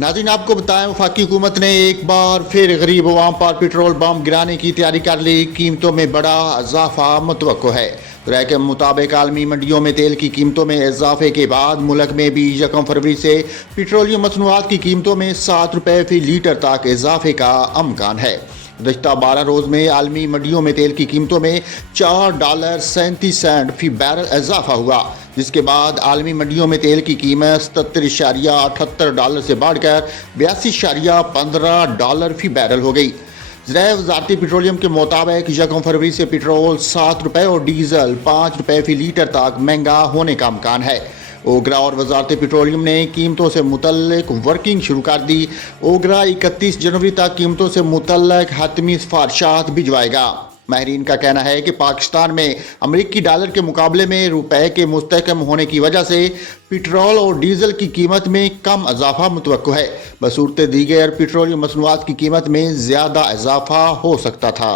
नाज़रीन, आपको बताएं, वफाकी हुकूमत ने एक बार फिर गरीब अवाम पर पेट्रोल बम गिराने की तैयारी कर ली। कीमतों में बड़ा इजाफा मुतवक्को है। राय के मुताबिक आलमी मंडियों में तेल की कीमतों में इजाफे के बाद मुल्क में भी 1 फरवरी से पेट्रोलियम मसनूआत की कीमतों में 7 रुपये फी लीटर तक इजाफे का अमकान है। गुज़श्ता 12 रोज़ में आलमी मंडियों में तेल की कीमतों में $4.37 फी बैरल इजाफा हुआ, जिसके बाद आलमी मंडियों में तेल की कीमत $77.78 से बढ़कर $82.15 फी बैरल हो गई। ज़राए वज़ारती पेट्रोलियम के मुताबिक 1 फरवरी से पेट्रोल 7 रुपये और डीजल 5 रुपये फी लीटर तक महंगा होने का अमकान है। ओगरा और वज़ारती पेट्रोलियम ने कीमतों से मुतल्लिक वर्किंग शुरू कर दी। ओगरा 31 जनवरी तक कीमतों से मुतल्लिक हतमी सिफारिशात भिजवाएगा। माहिरीन का कहना है कि पाकिस्तान में अमरीकी डॉलर के मुकाबले में रुपए के मुस्तहकम होने की वजह से पेट्रोल और डीजल की कीमत में कम इजाफा मुतवक्को है। बसूरत दीगर पेट्रोलियम मसनूआत की कीमत में ज़्यादा इजाफा हो सकता था।